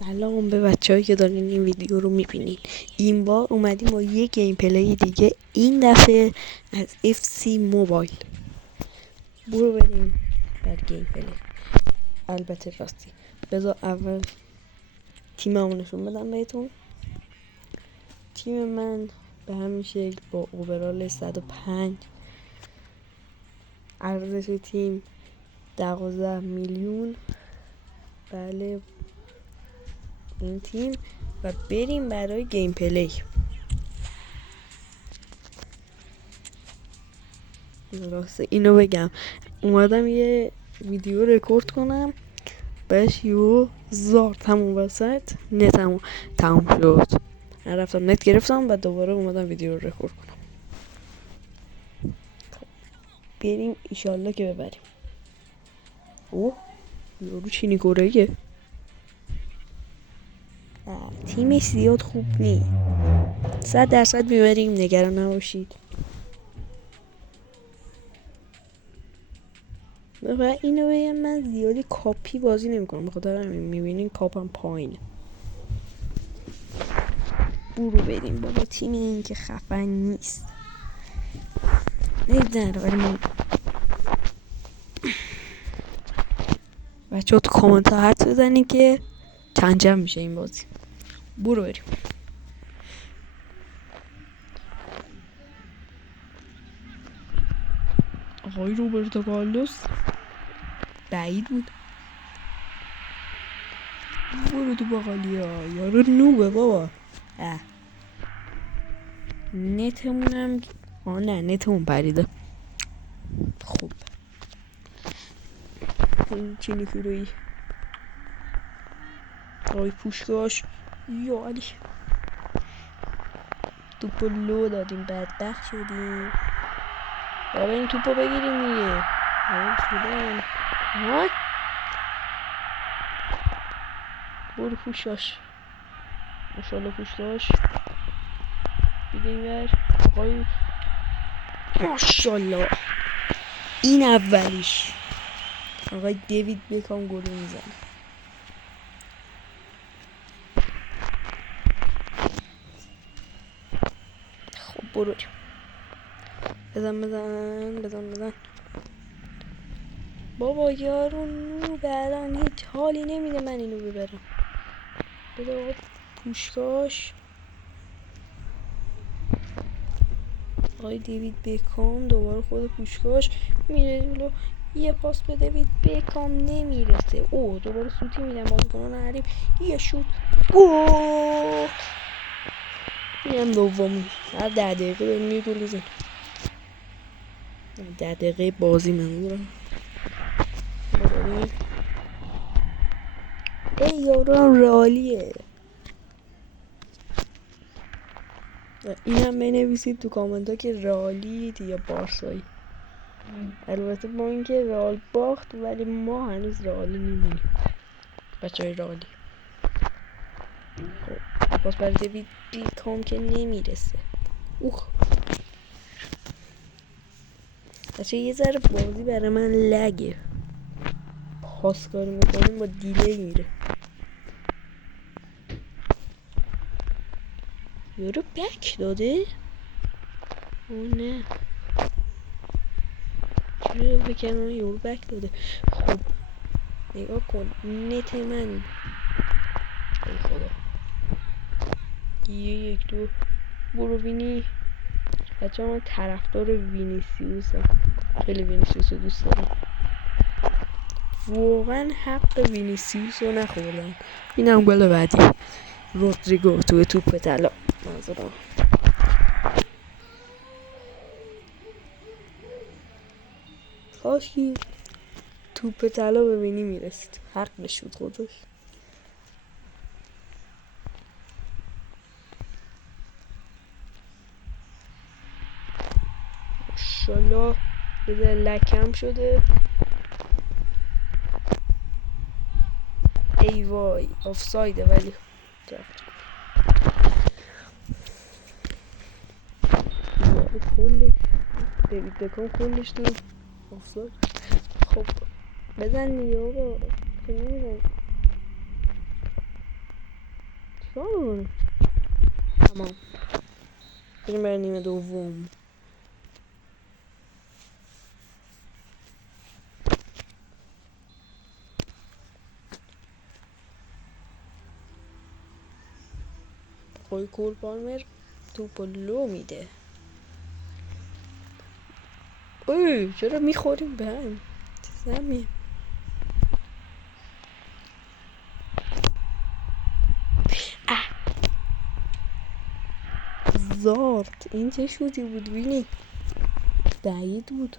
سلام به بچه‌هایی که دارین این ویدیو رو میبینین. این بار اومدیم با یه گیم پلی دیگه، این دفعه از FC موبایل. برو بریم بر گیم پلی. البته راستی بذار اول تیممو نشون بدم بهتون. تیم من به همین شکل با اوورال 105، ارزش تیم 12 میلیون. بله این تیم. و بریم برای گیم پلی. راسته اینو بگم، اومدم یه ویدیو رکورد کنم، بهش یو زار تموم وسط نتمو تموم شد. من رفتم نت گرفتم و دوباره اومدم ویدیو رو رکورد کنم. بریم ایشالله که ببریم. اوه یارو چینی کره‌ایه. تیمش زیاد خوب نی، 100% میبریم، نگران نباشید. و اینو بگم من زیادی کاپی بازی نمیکنم، بخاطر همین میبینین کاپم پایینه. برو بریم بابا، تیم این که خفن نیست. نمیدونم ولی من بچه ها تو کامنت ها حدس بزنین که چند جمع میشه این بازی. برو بریم. آقای روبرتو کارلوس بعید بود. برو تو باقالیا، یارو نوبه بابا. نتمونم نه نتمون پریده. خوب این چینی کروی آقای پوشکاش یا علی توپو لو دادیم، بدبخت شدیم. بابا این توپو بگیریم دیگه. برو پوشکاش، ماشالله پوشکاش. دیگه آقای ماشالله این اولیش. آقای دیوید بیکام گل میزنه. خب برو بزن بابا یارو نو بران هیچ حالی نمیده من اینو ببرم. بده آقا پوشکاش. آقای دیوید بیکام دوباره خود پوشکاش میره جلو، یه پاس به دیوید بیکام نمیرسه. او دوباره سوتی میدن بازیکنان حریف، یه شوت گل. اینم دومی. هر 10 دقیقه داریم یه گل بزنیم. 10 دقیقه بازی منظورم. ای یارو هم رئالیه. اینم بنویسید تو کامنت ها که رئالید یا بارسایی. البته با اینکه رئال باخت ولی ما هنوز رئالی میمونیم، بچه های رئالی. خب باز برای دیوید بیکام که نمیرسه. بچه یه ذره بازی برای من لگه، پاسکاری میکنیم با دیلی میره. یارو بک داده؟ او نه چرا بکنم یارو بک داده. خب نگاه کن نت من، ای خدا. یک دو برو وینی. بچه من طرفدار وینیسیوسم، خیلی وینیسیوس رو دوست دارم. واقعا حق وینیسیوس رو نخوردن. اینم گل بعدی رودریگو توی توپ طلا منظورم. کاشکی توپ طلا به وینی میرسید، حقش بود خودش. ماشالله یه ذره لکم شده. ای وای آفسایده ولی رفت. کلش دیوید بکام کلش تو آفساید. خب بزن دیگه بابا، چرا نمیزنی؟ تمام بریم برای نیمه دوم. آقای کول پالمر توپو لو میده. اوه چرا میخوریم به هم؟ چیزه زارت این چه شوتی بود وینی؟ بعید بود.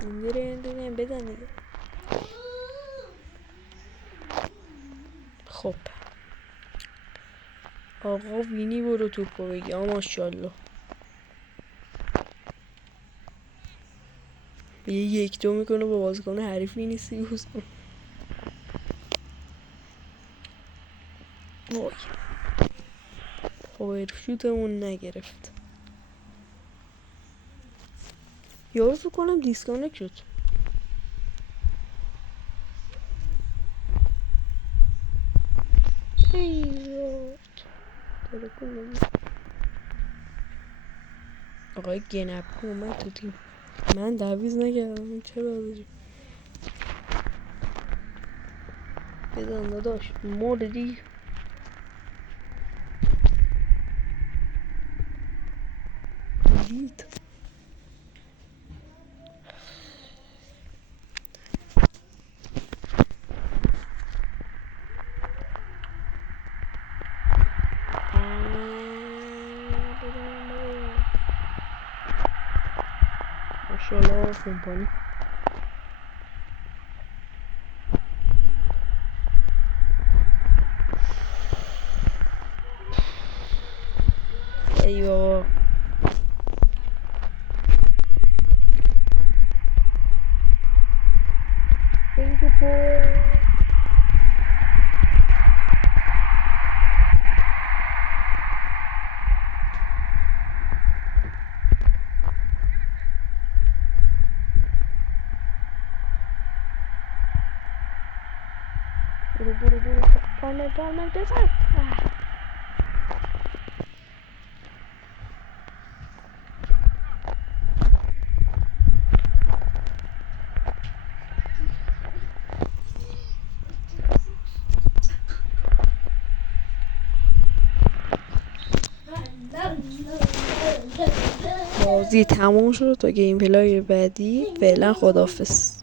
اینجوری بزن دیگه. خب آقا وینی برو توپو بگی. ماشاءالله یه 1-2 میکنه با بازیکن حریف نیستی یوز کن. وای پاور شوتمون نگرفت. یارو فکر کنم دیسکانکت شد. آقای گنبکو اومد تو تیم. من دویز نکردم چرا بازی بزن داداش مردی. دید ماشاءالله کمپانی. ای بابا بگو برو پالمر بزن. بازی تموم شد تا گیم پلای بعدی. فعلا خداحافظ.